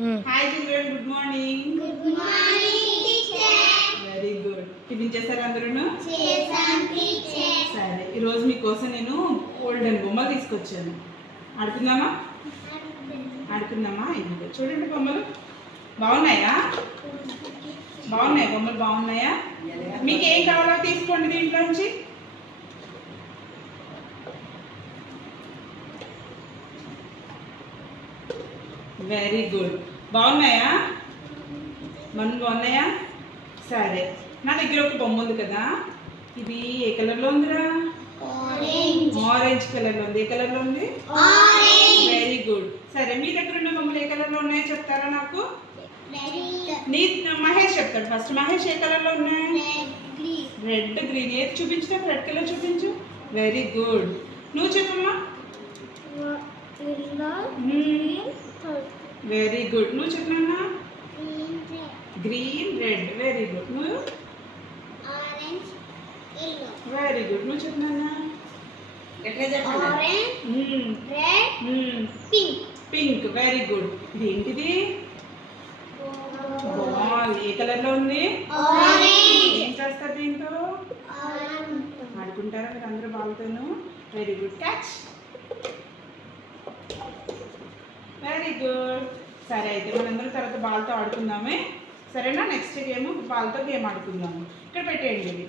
Hi children, good morning. Good morning teacher. Very good. Tiffin చేశారా అందరూ? చేశాం teacher. సరే, ఈరోజు మీకోసం నేను గోల్డెన్ బొమ్మలు తీసుకొచ్చాను. ఆడుకుందామా? ఇదిగో చూడండి, బొమ్మలు బాగున్నాయా? బొమ్మలు బాగున్నాయా? మీకు ఏం కావాలో తీసుకోండి దీంట్లోంచి. Very good. బాగున్నాయా? బాగున్నాయా? సరే, నా దగ్గర ఒక బొమ్మ ఉంది కదా, ఇది ఏ కలర్లో ఉందిరా? ఆరెంజ్ కలర్లో ఉంది. ఏ కలర్లో ఉంది? Very good. సరే, మీ దగ్గర ఉన్న బొమ్మలు ఏ కలర్లో ఉన్నాయో చెప్తారా నాకు? మహేష్ చెప్తాడు ఫస్ట్. మహేష్ ఏ కలర్లో ఉన్నాయి? Red, green. ఏది చూపించు, రెడ్ కలర్ చూపించు. Very good. నువ్వు చెప్పమ్మా. Very good. నువ్వు చెప్పినా? Green, red. Very good. నువ్వు? Very good. నువ్వు చెప్పినా? పింక్. Very good. ఇది ఏంటిది? బాల్. ఏ కలర్ లో ఉంది? ఏం చేస్తారు దీంతో? ఆడుకుంటారా మీరు అందరూ బాల్తోను? Very good. Catch. Very good. సరే, అయితే మనందరం తర్వాత బాల్తో ఆడుకుందామే. సరేనా? నెక్స్ట్ గేమ్ బాల్తో గేమ్ ఆడుకుందాము. ఇక్కడ పెట్టేయండి.